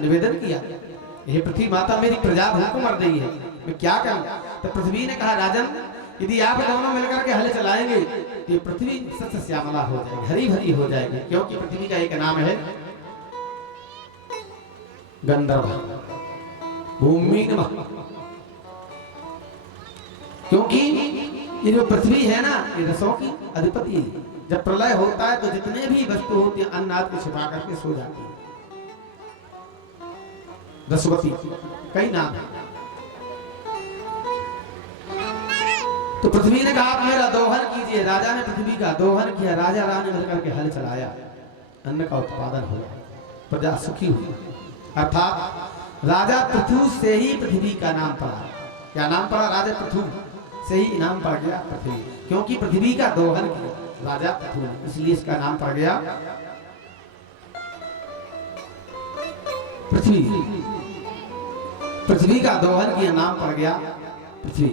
निवेदन किया, हे पृथ्वी माता मेरी प्रजा भूख मर रही है, मैं क्या करूं? तो पृथ्वी ने कहा राजन यदि आप दोनों मिलकर के हल चलाएंगे तो ये पृथ्वी सत्य श्यामला हो जाएगी, हरी भरी हो जाएगी। क्योंकि पृथ्वी का एक नाम है गंधर्व भूमि नमः। क्योंकि ये जो पृथ्वी है ना ये रसों की अधिपति है। जब प्रलय होता है तो जितने भी वस्तु होती है अन्नाद को छिपा करके सो जाती है। रसवती कई नाम है। तो पृथ्वी ने कहा आप मेरा दोहन कीजिए। राजा ने पृथ्वी का दोहन किया, राजा रानी मिलकर के हल चलाया, अन्न का उत्पादन हुआ, प्रजा सुखी हुई। अर्थात राजा पृथु से ही पृथ्वी का नाम पड़ा। क्या नाम पड़ा? राजा पृथु से ही नाम पड़ गया पृथ्वी, क्योंकि पृथ्वी का दोहन किया राजा पृथु ने, इसलिए इसका नाम पड़ गया पृथ्वी। पृथ्वी का दोहन किया नाम पड़ गया पृथ्वी,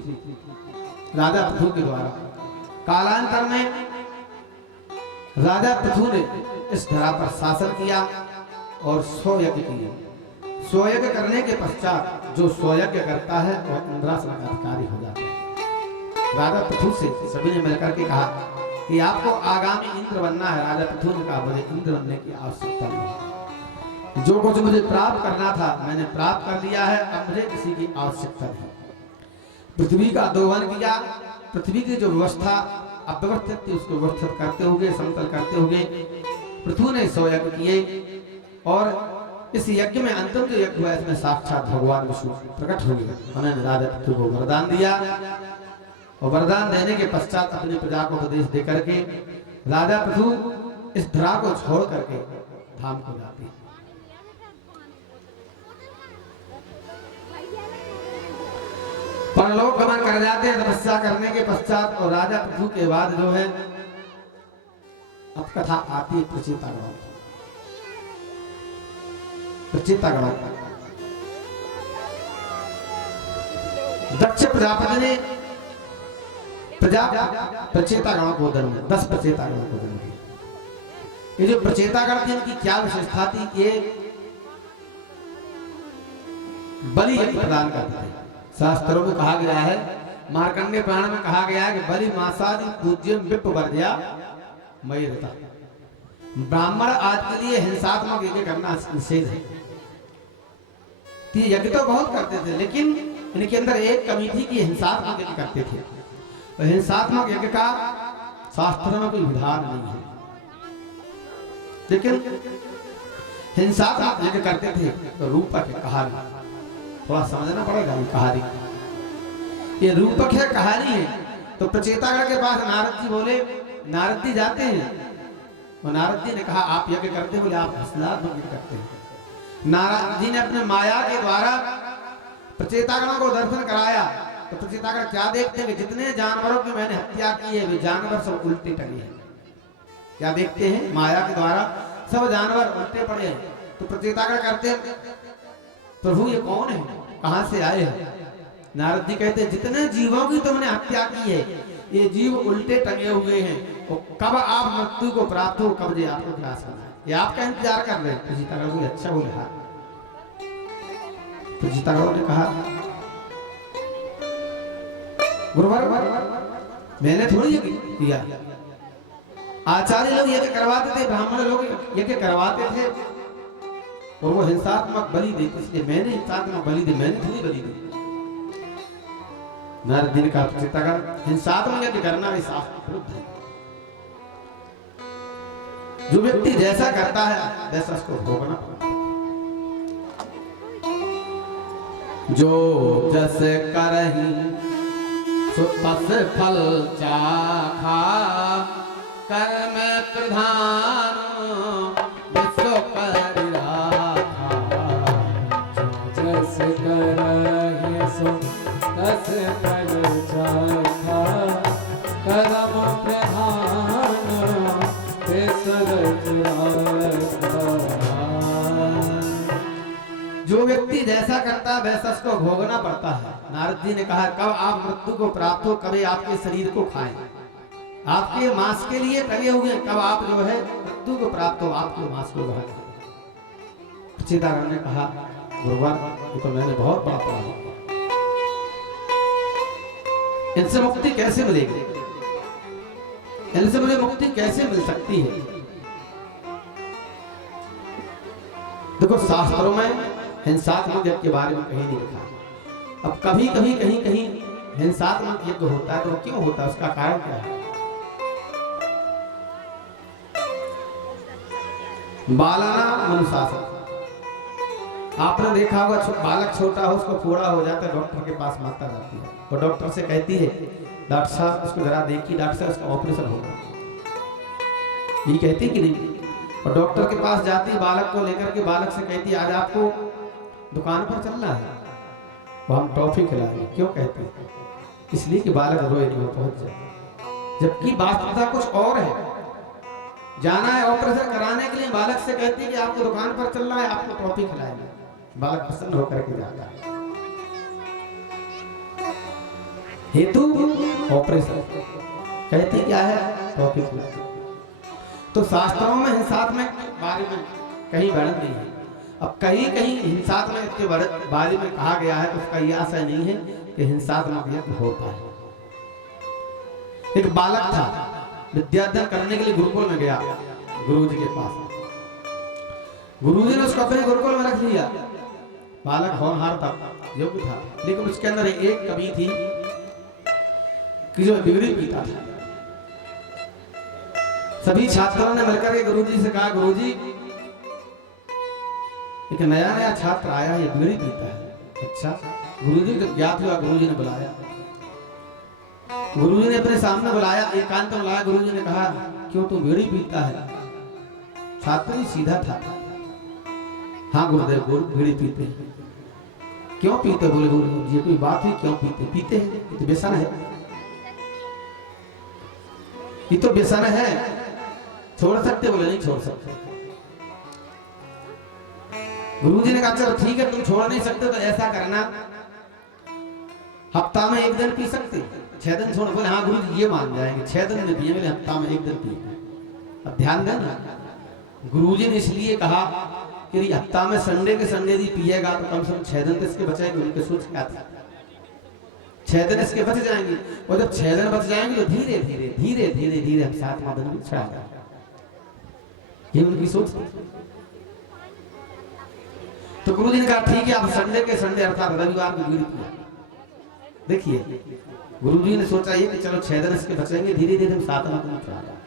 राजा पृथु के द्वारा। कालांतर में राजा पृथु ने इस धरा पर शासन किया और 100 यज्ञ किए। 100 यज्ञ करने के पश्चात जो 100 यज्ञ करता है वह इंद्रासन का अधिकारी हो जाता है। राजा पृथु से सभी ने मिलकर के कहा कि आपको आगामी इंद्र बनना है। राजा पृथु ने कहा मुझे इंद्र बनने की आवश्यकता नहीं, जो कुछ मुझे प्राप्त करना था मैंने प्राप्त कर लिया है, अब मुझे किसी की आवश्यकता नहीं। पृथ्वी का दोहन किया, पृथ्वी की जो व्यवस्था अव्यवस्थित थी उसको व्यवस्थित करते हुए, समतल करते हुए पृथु ने 100 यज्ञ किए। और इस यज्ञ में अंतिम जो यज्ञ हुआ इसमें साक्षात भगवान विष्णु प्रकट हो गए। उन्होंने राजा पृथु को वरदान दिया और वरदान देने के पश्चात अपनी प्रजा को उपदेश दे करके राजा पृथु इस धरा को छोड़ करके धाम को जाते हैं। परलोक गमन कर जाते हैं तपस्या करने के पश्चात। और राजा पृथु के बाद जो है अब कथा आती है प्रचेतागण। प्रचेतागण दक्ष प्रजापति ने प्रचेतागण को जन्म, 10 प्रचेतागण को जन्म दिया। ये जो प्रचेतागण थे इनकी क्या विशेषता थी? ये बलि प्रदान करते थे। शास्त्रों में कहा गया है, मार्कंडेय पुराण में कहा गया है कि बलि मासादि पूज्यम विप्र वर्ज्या मयिरता। ब्राह्मण आज के लिए हिंसात्मक यज्ञ करना निषेध है। यज्ञ तो बहुत करते थे लेकिन इनके अंदर एक कमी थी कि हिंसात्मक यज्ञ करते थे। तो हिंसात्मक यज्ञ का शास्त्रों में कोई विधान नहीं है, लेकिन हिंसात्मक यज्ञ करते थे। तो रूपक है, कहानी थोड़ा समझना पड़ेगा। कहानी ये रूपक है, कहानी है। तो प्रचेतागण के पास नारद जी बोले, नारद जी जाते हैं और नारद जी ने कहा आप यज्ञ करते बोले आप हंसलात्मक यज्ञ करते हैं। नारद जी ने अपने माया के द्वारा प्रचेतागणों को दर्शन कराया। तो प्रचेतागण क्या देखते हैं कि जितने जानवरों की मैंने हत्या की है वे जानवर सब उल्टे टंगे हैं। क्या देखते हैं? माया के द्वारा सब जानवर उल्टे पड़े हैं। तो प्रचेतागण करते हैं प्रभु ये कौन है, कहां से आए हैं? नारद जी कहते हैं जितने जीवों की तुमने हत्या की है ये जीव उल्टे टंगे हुए हैं। तो कब आप मृत्यु को प्राप्त हो, कब जे आपको ग्रास करना है, ये आपका इंतजार कर रहे हैं। प्रचेतागण बोले अच्छा बोले। हाँ प्रचेतागण ने कहा गुरुवर मैंने थोड़ी यज्ञ किया, आचार्य लोग यज्ञ करवाते थे, ब्राह्मण लोग यज्ञ करवाते थे और वो हिंसात्मक बलि देते, इसलिए मैंने हिंसात्मक बलि दी, मैंने थोड़ी बलि दी। नारद जी ने कहा प्रचेतागण हिंसात्मक यज्ञ करना भी शास्त्र विरुद्ध है। जो व्यक्ति जैसा करता है वैसा उसको भोगना पड़ता है। जो जस करहि सो तस फल चाखा, कर्म प्रधान विश्व पर राखा। जो जस करहि सो तस फल चाखा, कर्म प्रधान विश्व पर राखा। जो व्यक्ति जैसा करता है वैसा उसको भोगना पड़ता है। नारद जी ने कहा कब आप मृत्यु को प्राप्त हो, कभी आपके शरीर को खाएं, आपके मांस के लिए टंगे हुए, कब आप जो है मृत्यु को प्राप्त हो आपके मांस को ग्रहण करें। बच्चेदार ने कहा गुरुवर ये तो मैंने बहुत बड़ा पढ़ा, इनसे मुक्ति कैसे मिलेगी, इनसे मुझे मुक्ति कैसे मिल सकती है। देखो शास्त्रों में हिंसात्मक यज्ञ के बारे में कहीं नहीं लिखा। अब कभी कभी कहीं कहीं हिंसात्मक यज्ञ होता है तो क्यों होता है, उसका कारण क्या है। बालाना मनुशासन, आपने देखा होगा बालक छोटा हो उसको फोड़ा हो जाता है, डॉक्टर के पास माता जाती है और डॉक्टर से कहती है डॉक्टर साहब उसको जरा देखिए, डॉक्टर साहब उसका ऑपरेशन होगा, ये कहती कि नहीं। और डॉक्टर के पास जाती बालक को लेकर के, बालक से कहती आज आपको दुकान पर चलना है, वो हम टॉफी खिलाएंगे। क्यों कहते हैं, इसलिए कि बालक रोए नहीं, पहुंच जाए। जबकि वास्तविकता कुछ और है, जाना है ऑपरेशन कराने के लिए, बालक से कहती है कि आपको दुकान पर चलना है, आपको टॉफी खिलाएंगे। बालक प्रसन्न होकर के जाता है, हेतु ऑपरेशन, कहती क्या है टॉफी खिलाएंगे। तो शास्त्रों में हिंसात्मक बारे में कहीं वर्णन नहीं है। अब कहीं कहीं हिंसात्मक के बारे में कहा गया है, तो उसका यह आशय नहीं है कि हिंसात्मक यज्ञ होता है। एक बालक था, विद्याध्ययन करने के लिए गुरुकुल में गया गुरुजी के पास। गुरुजी ने उसको अपने गुरुकुल में रख लिया। बालक होनहार था, योग्य था, लेकिन उसके अंदर एक कमी थी कि जो बिगड़ी पीता था। सभी छात्रों ने मिलकर के गुरुजी से कहा गुरुजी एक नया नया छात्र आया है, ये बीड़ी पीता है। अच्छा, गुरुजी को ज्ञात हुआ, गुरुजी ने बुलाया, गुरुजी ने अपने सामने बुलाया, एकांत में बुलाया। गुरुजी ने कहा क्यों तू बीड़ी पीता है। छात्र भी सीधा था, हाँ गुरुदेव बीड़ी पीते हैं। क्यों पीते, बोले गुरु ये कोई बात है, क्यों पीते, पीते हैं, ये तो व्यसन है, ये तो व्यसन है, छोड़ सकते, बोले नहीं छोड़ सकते। गुरुजी ने कहा चलो ठीक है तुम छोड़ नहीं सकते तो ऐसा करना, हफ्ता में एक दिन पी सकते, 6 दिन छोड़। बोले हाँ गुरुजी ये मान जाएंगे, 6 दिन में पिए, बोले हफ्ता में एक दिन पिए। अब ध्यान देना, गुरुजी ने इसलिए कहा कि हफ्ता में संडे के संडे भी पिएगा तो कम से कम 6 दिन तो इसके बचाएंगे। उनके सोच क्या था, 6 दिन इसके बच जाएंगे, और जब 6 दिन बच जाएंगे तो धीरे धीरे धीरे धीरे धीरे हम 7वां दिन भी छड़ा जाएंगे। ये उनकी सोच थी। तो गुरुजी ने कहा ठीक है आप संडे के संडे अर्थात रविवार को बीड़ी पिए। देखिए गुरुजी ने सोचा ये कि चलो 6 दिन इसके बचेंगे, धीरे धीरे हम 7वां दिन छड़ा जाएंगे।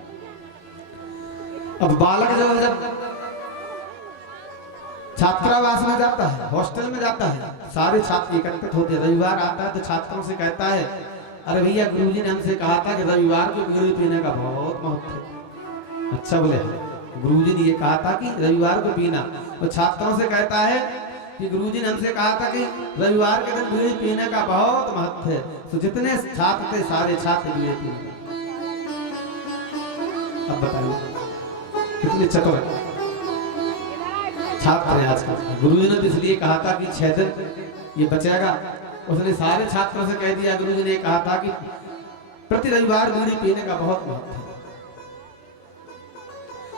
अब बालक जब छात्रावास में जाता है, हॉस्टल में जाता है, सारे छात्र एकत्रित होते हैं। रविवार आता है तो छात्रों से कहता है अरे भैया गुरुजी ने हमसे कहा था कि रविवार को बीड़ी पीने का बहुत महत्व है। अच्छा बोले गुरुजी ने ये कहा था कि रविवार को पीना, तो छात्रों से कहता है कि गुरुजी ने हमसे कहा था कि रविवार के दिन बीड़ी पीने का बहुत महत्व है। तो जितने छात्र थे सारे छात्र बीड़ी पीने। अब बताइए कितने चतुर छात्र हैं आजकल। गुरुजी ने इसलिए कहा था कि 6 दिन ये बचेगा, उसने सारे छात्रों से कह दिया गुरुजी ने कहा था कि प्रति रविवार बीड़ी पीने का बहुत महत्व है।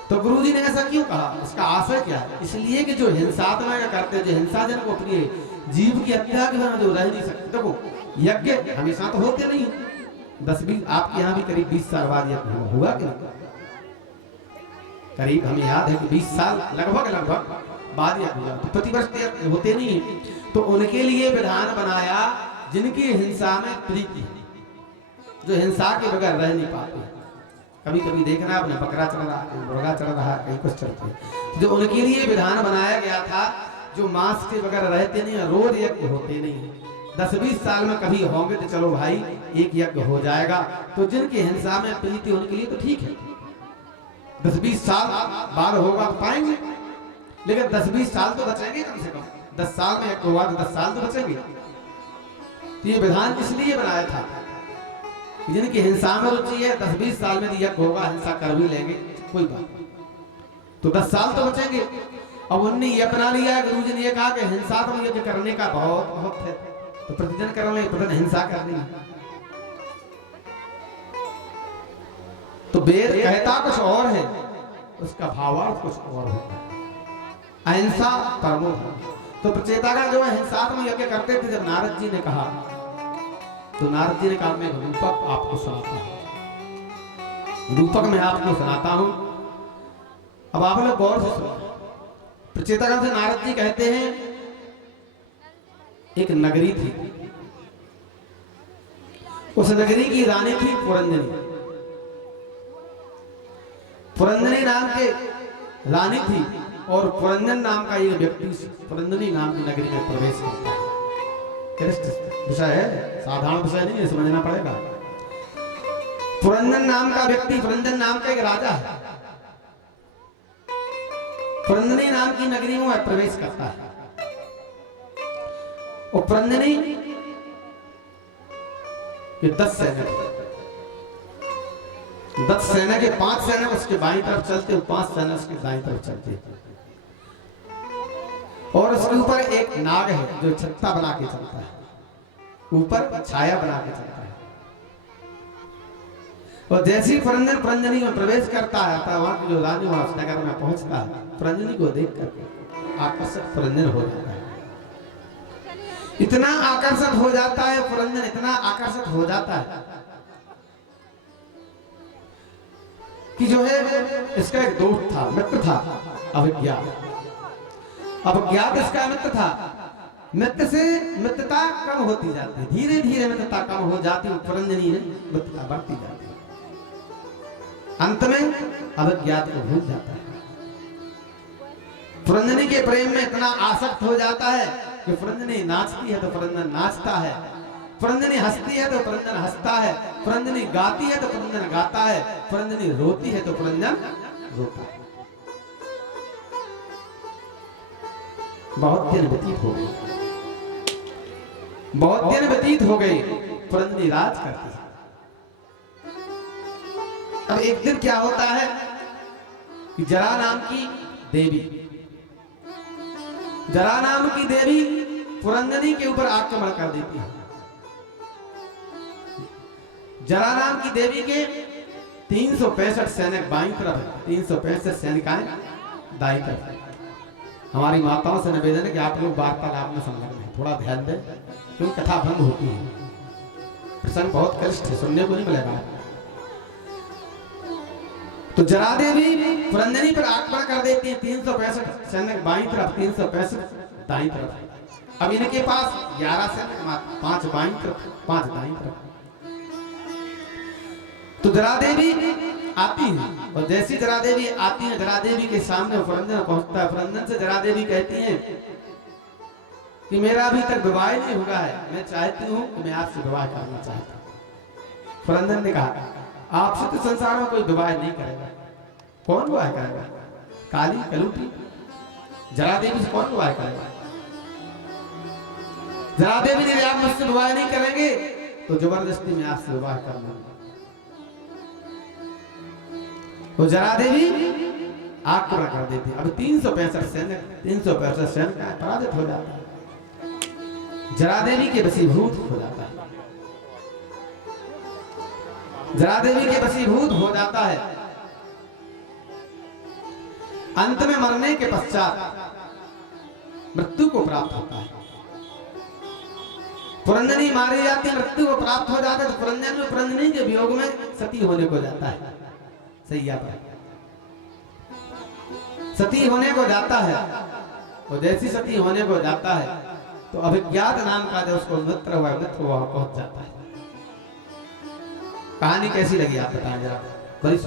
तो गुरुजी ने ऐसा क्यों कहा, इसका आशय क्या है? इसलिए कि जो हिंसात्मक करते, जो हिंसा जन को अपनी जीव की हत्या के बिना जो रह नहीं सकते। देखो यज्ञ हमेशा तो होते नहीं, 10-20 आपके यहाँ भी करीब 20 साल बाद यज्ञ हुआ कि करीब हमें याद है कि 20 साल लगभग बाद यज्ञ हुआ। तो प्रतिवर्ष होते नहीं है, तो उनके लिए विधान बनाया जिनकी हिंसा में प्रीति है, जो हिंसा के बगैर रह नहीं पाते। कभी कभी देखना आपने बकरा चल रहा है, मुर्गा चल रहा है, कहीं कुछ चलते हैं, जो उनके लिए विधान बनाया गया था, जो मांस के बगैर रहते नहीं, रोज यज्ञ होते नहीं। 10-20 साल में कभी होंगे तो चलो भाई एक यज्ञ हो जाएगा। तो जिनकी हिंसा में प्रीति उनके लिए तो ठीक है, 10-20 साल बाद होगा तो पाएंगे, लेकिन 10-20 साल तो बचेंगे कम से कम। 10 साल में यज्ञ हुआ तो 10 साल तो बचेंगे। तो ये विधान इसलिए बनाया था जिनकी हिंसा में रुचि है, 10-20 साल में यज्ञ होगा, हिंसा कर भी लेंगे कोई बात, तो 10 साल तो बचेंगे। अब उन्होंने ये अपना लिया, गुरुजी ने ये कहा कि हिंसा तो यज्ञ करने का बहुत बहुत है, तो प्रतिदिन कर ले, प्रतिदिन हिंसा करनी है। तो वेद कहता कुछ और है, उसका भावार्थ कुछ और होता है। अहिंसा परमो धर्मः। तो प्रचेतागण जो है हिंसात्मक यज्ञ करते थे। जब नारद जी ने कहा तो नारद जी ने कहा मैं रूपक आपको सुनाता हूं, रूपक मैं आपको सुनाता हूं। अब आप लोग गौर से सुनो। प्रचेतागण से नारद जी कहते हैं एक नगरी थी, उस नगरी की रानी थी पुरंजनी। पुरंजनी नाम के रानी थी और पुरंजन नाम का एक व्यक्ति पुरंजनी नाम की नगरी में प्रवेश करता है। विषय है, साधारण विषय नहीं है, समझना पड़ेगा। पुरंजन नाम का व्यक्ति, पुरंजन नाम का एक राजा है, पुरंजनी नाम की नगरी में प्रवेश करता है। और पुरंजनी के 10 सैनिक, 10 सेना के 5 सैनिक उसके बाईं तरफ चलते, 5 सैनिक उसके दाईं तरफ चलते। और उसके ऊपर एक नाग है जो छत्ता बना के चलता है, ऊपर छाया बना के चलता है। और जैसे ही पुरंजन पुरंजनी में प्रवेश करता है तो वहां की जो रानी वहां उस नगर में पहुंचता है, पुरंजनी को देखकर आकर्षक पुरंजन हो जाता है। इतना आकर्षक हो जाता है पुरंजन, इतना आकर्षक हो जाता है कि जो है इसका एक दोस्त था, मित्र था, अभिज्ञात। अभिज्ञात इसका मित्र था। मित्र से मित्रता कम होती जाती है, धीरे धीरे मित्रता कम हो जाती है, पुरंजनी है मित्रता बढ़ती जाती है। अंत में अभिज्ञात को भूल जाता है। पुरंजनी के प्रेम में इतना आसक्त हो जाता है कि पुरंजनी नाचती है तो पुरंजन नाचता है, पुरंजनी हंसती है तो पुरंजन हंसता है, पुरंजनी गाती है तो पुरंजन गाता है, पुरंजनी रोती है तो पुरंजन रोता है। बहुत दिन व्यतीत हो गए, बहुत दिन व्यतीत हो गए, पुरंजनी राज करती है। अब एक दिन क्या होता है कि जरा नाम की देवी, जरा नाम की देवी पुरंजनी के ऊपर आक्रमण कर देती है। जरा नाम की देवी के 365 सैनिक बाईं तरफ है, 365 सैनिकाएं दाईं तरफ है। हमारी माताओं से निवेदन है कि आप लोग वार्तालाप में संलग्न हैं, थोड़ा ध्यान दें क्योंकि कथा भंग होती है, प्रसंग बहुत कष्ट है, सुनने को नहीं मिलेगा। तो जरा देवी पुरंजनी पर आक्रमण कर देती है। 365 सैनिक बाईं तरफ, 365 दाईं तरफ। अब इनके पास 11 सैनिक, 5 बाईं तरफ, 5 दाईं तरफ। तो जरा देवी आती है और जैसी जरा देवी आती है, जरा देवी के सामने पुरंजन पहुंचता है। पुरंजन से जरा देवी कहती है कि मेरा अभी तक विवाह नहीं हुआ है, मैं चाहती हूँ कि मैं आपसे विवाह करना चाहता हूँ। पुरंजन ने कहा आपसे तो संसार में कोई विवाह नहीं करेगा। कौन विवाह करेगा? काली कलूटी जरा देवी से कौन विवाह करेगा? जरा देवी ने आप मुझसे विवाह नहीं करेंगे तो जबरदस्ती में आपसे विवाह कर लूंगा। तो जरा देवी आक्रमण कर देती। अब 365 सैनिक पराजित हो जाता है, जरा देवी के वशीभूत हो जाता है, जरा देवी के वशीभूत हो जाता है। अंत में मरने के पश्चात मृत्यु को प्राप्त होता है। पुरंजनी मारी जाती है, मृत्यु को प्राप्त हो जाता है। तो पुरंजनी के वियोग में सती होने को जाता है, सैया पर सती होने को जाता है। और जैसी सती होने को जाता है तो अभिज्ञात नाम का जो उसको मित्र हुआ, मित्र वहां पहुंच जाता है। कहानी कैसी लगी आप बताएं जरा, बड़ी